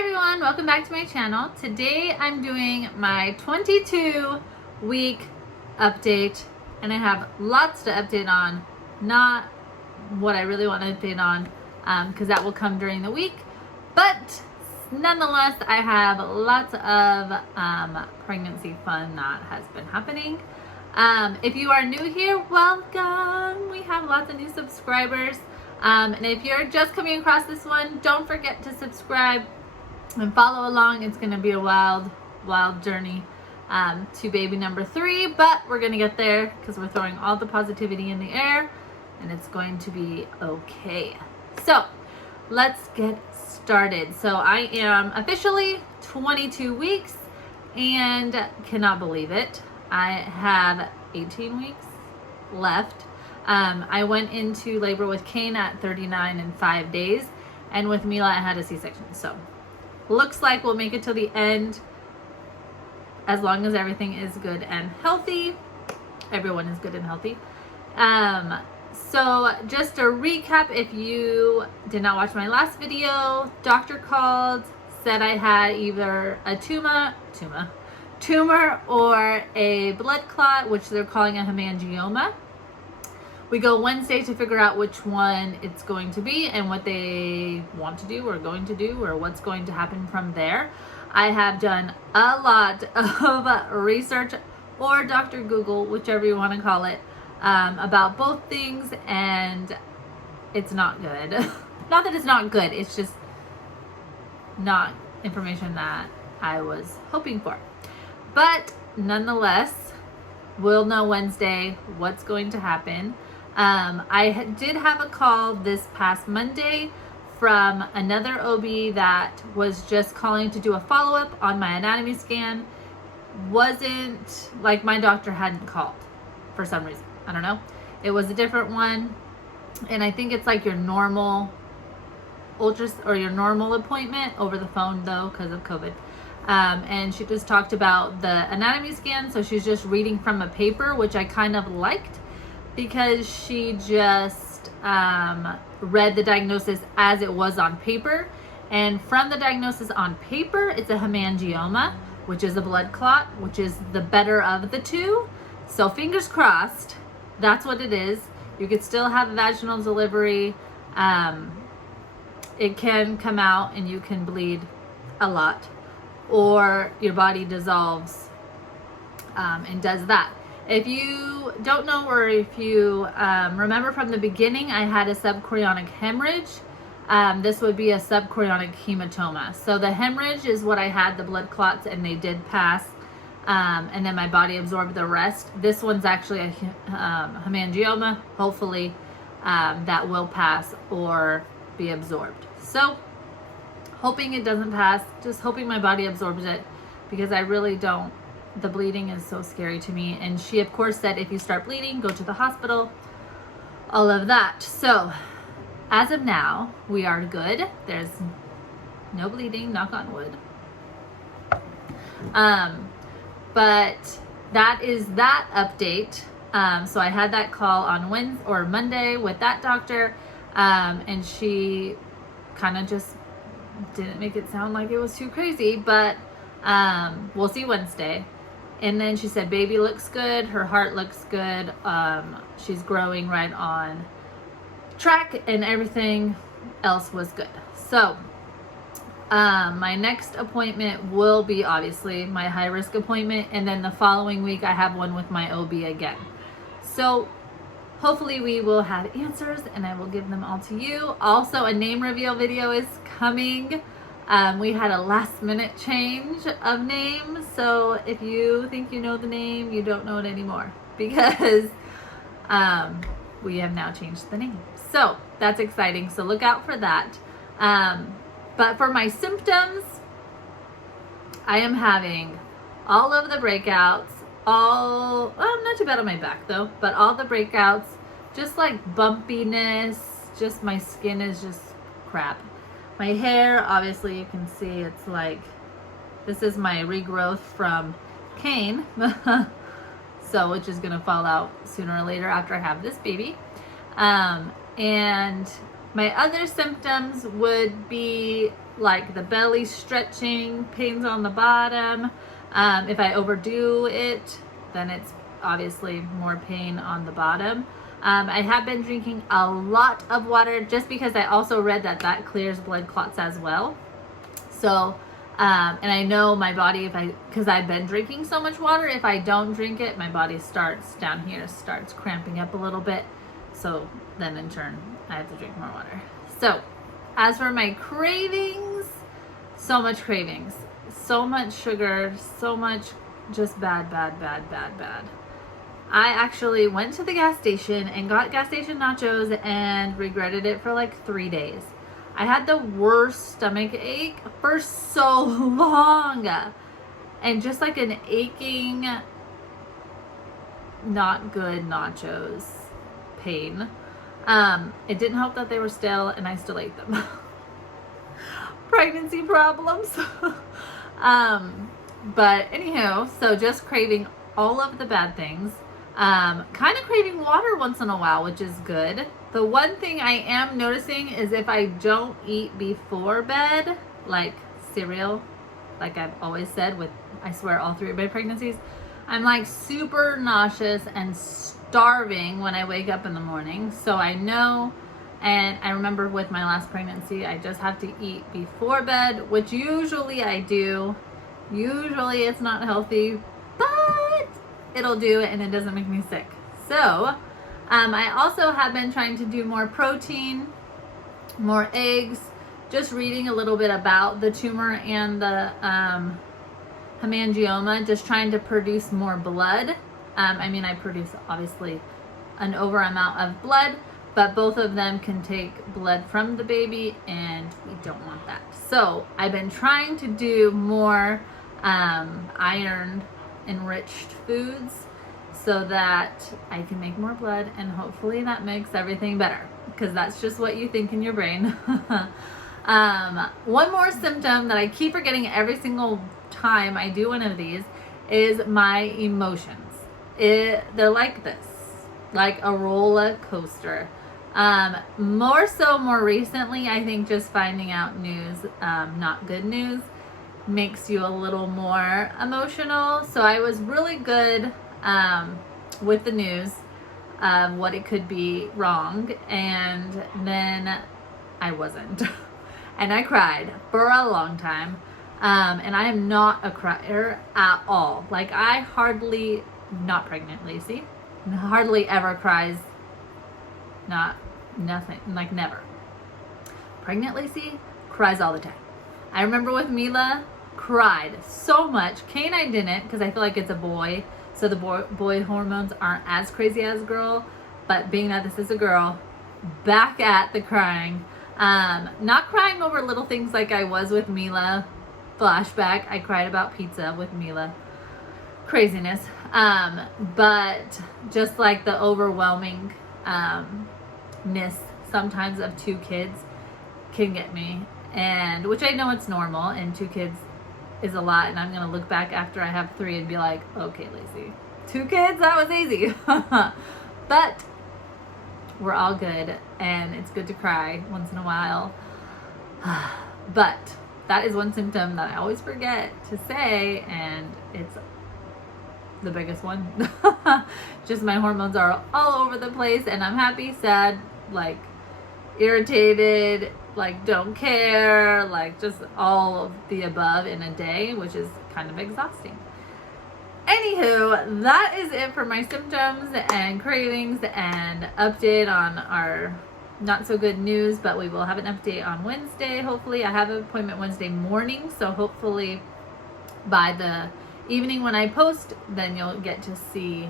everyone, welcome back to my channel. Today I'm doing my 22-week update, and I have lots to update on, not what I really want to update on because that will come during the week, but nonetheless I have lots of pregnancy fun that has been happening. If you are new here, welcome. We have lots of new subscribers. And if you're just coming across this one, don't forget to subscribe and follow along. It's going to be a wild journey to baby number 3, but we're going to get there because we're throwing all the positivity in the air and it's going to be okay. So let's get started. So I am officially 22 weeks and cannot believe it. I have 18 weeks left. I went into labor with Kane at 39 and 5 days, and with Mila I had a C-section. So looks like we'll make it till the end as long as everything is good and healthy. Everyone is good and healthy. So just a recap, if you did not watch my last video, doctor called, said I had either a tumor or a blood clot, which they're calling a hemangioma. We go Wednesday to figure out which one it's going to be and what they want to do or going to do or what's going to happen from there. I have done a lot of research, or Dr. Google, whichever you want to call it, about both things, and it's not good. Not that it's not good, it's just not information that I was hoping for. But nonetheless, we'll know Wednesday what's going to happen. I did have a call this past Monday from another OB that was just calling to do a follow-up on my anatomy scan. Wasn't like my doctor hadn't called for some reason. I don't know. It was a different one. And I think it's like your normal your normal appointment over the phone though, because of COVID. And she just talked about the anatomy scan. So she's just reading from a paper, which I kind of liked, because she just read the diagnosis as it was on paper. And from the diagnosis on paper, it's a hemangioma, which is a blood clot, which is the better of the two. So fingers crossed, that's what it is. You could still have a vaginal delivery. It can come out and you can bleed a lot, or your body dissolves and does that. If you don't know, or if you remember from the beginning, I had a subchorionic hemorrhage. This would be a subchorionic hematoma. So the hemorrhage is what I had, the blood clots, and they did pass. And then my body absorbed the rest. This one's actually a hemangioma. Hopefully that will pass or be absorbed. So hoping it doesn't pass, just hoping my body absorbs it, because I really don't. The bleeding is so scary to me. And she of course said, if you start bleeding, go to the hospital, all of that. So as of now, we are good. There's no bleeding, knock on wood. But that is that update. So I had that call on Wednesday or Monday with that doctor, and she kind of just didn't make it sound like it was too crazy, but we'll see Wednesday. And then she said baby looks good, her heart looks good, she's growing right on track, and everything else was good. So my next appointment will be obviously my high risk appointment, and then the following week I have one with my OB again. So hopefully we will have answers and I will give them all to you. Also, a name reveal video is coming. We had a last minute change of name, so if you think you know the name, you don't know it anymore, because we have now changed the name. So that's exciting, so look out for that. But for my symptoms, I am having all of the breakouts, not too bad on my back though, but all the breakouts, just like bumpiness, just my skin is just crap. My hair, obviously you can see it's like, this is my regrowth from Kane, so which is gonna fall out sooner or later after I have this baby. And My other symptoms would be like the belly stretching, pains on the bottom. If I overdo it, then it's obviously more pain on the bottom. I have been drinking a lot of water just because I also read that that clears blood clots as well. So, and I know my body, because I've been drinking so much water, if I don't drink it, my body starts down here, starts cramping up a little bit. So then in turn, I have to drink more water. So as for my cravings, so much cravings, so much sugar, so much just bad. I actually went to the gas station and got gas station nachos and regretted it for like 3 days. I had the worst stomach ache for so long, and just like an aching, not good nachos pain. It didn't help that they were stale and I still ate them. Pregnancy problems. But anyhow, so just craving all of the bad things. Kind of craving water once in a while, which is good. The one thing I am noticing is if I don't eat before bed, like cereal, like I've always said with, I swear, all 3 of my pregnancies, I'm like super nauseous and starving when I wake up in the morning. So I know, and I remember with my last pregnancy, I just have to eat before bed, which usually I do. Usually it's not healthy, but it'll do it and it doesn't make me sick. So I also have been trying to do more protein, more eggs, just reading a little bit about the tumor and the hemangioma, just trying to produce more blood. I mean, I produce obviously an over amount of blood, but both of them can take blood from the baby and we don't want that. So I've been trying to do more iron enriched foods so that I can make more blood, and hopefully that makes everything better, because that's just what you think in your brain. One more symptom that I keep forgetting every single time I do one of these is my emotions. They're like this, like a roller coaster. More recently, I think just finding out news, not good news, makes you a little more emotional. So I was really good with the news of what it could be wrong, and then I wasn't. And I cried for a long time. And I am not a crier at all. Like, I hardly, not pregnant Laci, hardly ever cries. Nothing, like never. Pregnant Laci cries all the time. I remember with Mila, cried so much. Kane I didn't, because I feel like it's a boy, so the boy hormones aren't as crazy as girl. But being that this is a girl, back at the crying. Not crying over little things like I was with Mila. Flashback, I cried about pizza with Mila. Craziness. But just like the overwhelming ness sometimes of 2 kids can get me, and which I know it's normal, and 2 kids is a lot, and I'm gonna look back after I have 3 and be like, okay, Laci, 2 kids, that was easy. But we're all good, and it's good to cry once in a while. But that is one symptom that I always forget to say, and it's the biggest one. Just my hormones are all over the place, and I'm happy, sad, like irritated, like don't care, like just all of the above in a day, which is kind of exhausting. Anywho, that is it for my symptoms and cravings and update on our not so good news, but we will have an update on Wednesday. Hopefully, I have an appointment Wednesday morning, so hopefully by the evening when I post, then you'll get to see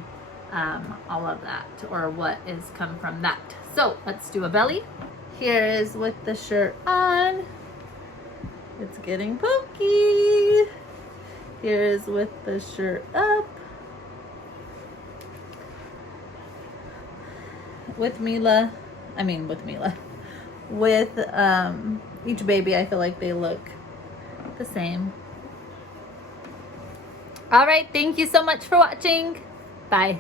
all of that, or what is come from that. So let's do a belly. Here is with the shirt on. It's getting pokey. Here is with the shirt up. With Mila. With each baby, I feel like they look the same. All right, thank you so much for watching. Bye.